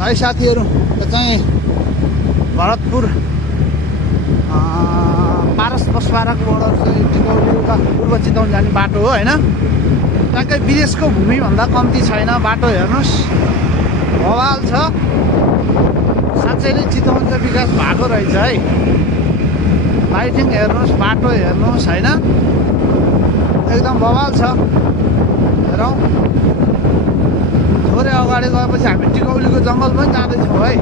भाइ साथीहरू यो चाहिँ भरतपुर पारस बसपाराकोबाट चाहिँ टिकौलीका पूर्व चितवन जाने बाटो हो होइन। ट्याक्कै विदेशको भूमिभन्दा कम्ती छैन बाटो। हेर्नुहोस् बवाल छ साँच्चै नै। चितवन चाहिँ विकास भएको रहेछ है। लाइटिङ हेर्नुहोस्, बाटो हेर्नुहोस् होइन, एकदम बवाल छ। हेरौँ थोरै अगाडि गएपछि हामी टिकौलीको जङ्गल पनि जाँदैछौँ है।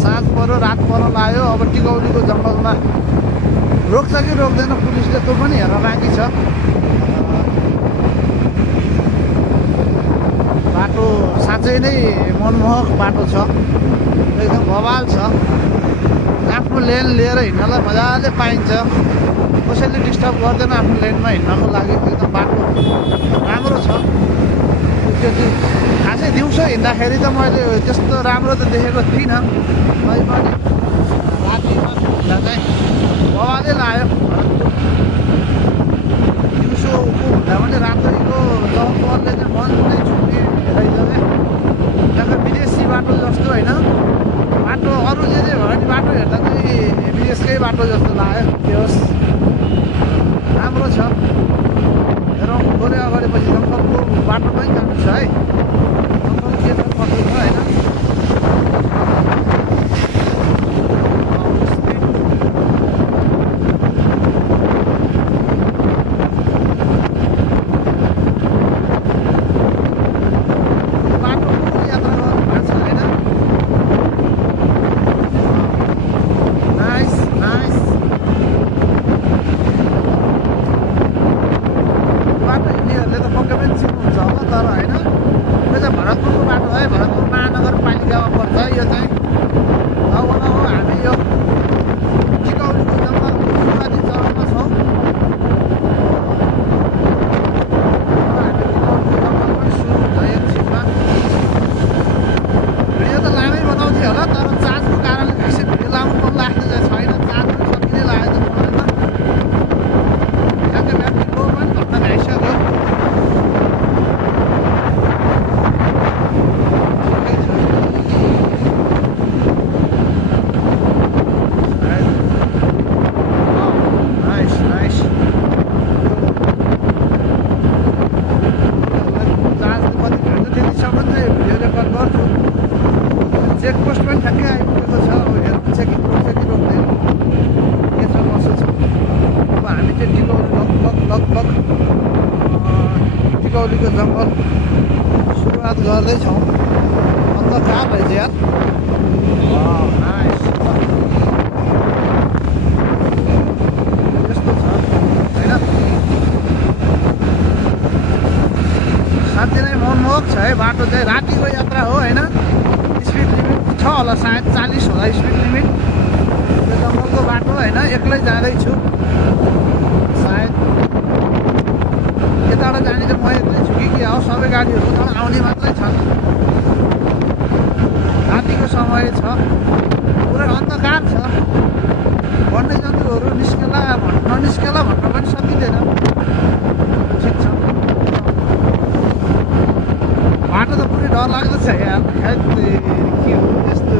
साँझ पऱ्यो रात पर्न लाग्यो। अब टिकौलीको जङ्गलमा रोक्छ कि रोक्दैन पुलिसले त्यो पनि हेर्न बाँकी छ। बाटो साँच्चै नै मनमोहक बाटो छ, एकदम बवाल छ। आफ्नो लेन लिएर हिँड्नलाई मजाले पाइन्छ, कसैले डिस्टर्ब गर्दैन आफ्नो लेनमा हिँड्नको लागि। एकदम बाटो राम्रो छ। त्यो चाहिँ खासै दिउँसो हिँड्दाखेरि त मैले त्यस्तो राम्रो त देखेको थिइनँ, तैपनि रातिमा हिँड्दा चाहिँ बवालै लाग्यो। दिउँसो हुँदा पनि रातैको जङ्गलले चाहिँ मन नै छुट्ने रहेछ क्या। त्यहाँको विदेशी बाटो जस्तो होइन, बाटो अरू जे भयो भने बाटो हेर्दा चाहिँ विदेशकै बाटो जस्तो लाग्यो। के होस् राम्रो छ। हेरौँ थोरै अगाडि पछि जङ्गलको बाटो पनि जानु छ है। जङ्गल के छ कस्तो छ होइन। चेकपोस्ट पनि ठ्याक्कै आइपुगेको छ। अब हेरौँ चेकिङ रोक्छ कि रोक्दैन, के छ कसो छ। अब हामी चाहिँ लगभग टिकौलीको जङ्गल सुरुवात गर्दैछौँ। अन्धकार रहेछ यार। नाइस यस्तो छ होइन। साँच्चै नै मनमोहक छ है बाटो चाहिँ। रातिको यात्रा हो होइन। स्पिड लिमिट छ होला सायद 40 होला स्पिड लिमिट। त्यो जङ्गलको बाटो होइन, एक्लै जाँदैछु सायद। यताबाट जाने चाहिँ म एक्लै छु कि हो, सबै गाडीहरू उताबाट आउने मात्रै छन्। रातिको समय छ, पुरै अन्धकार छ। वन्यजन्तुहरू निस्केला ननिस्केला भन्न पनि सकिँदैन। ठिक छ, बाटो त पुरै डर लाग्दो छ यार। के हो यस्तो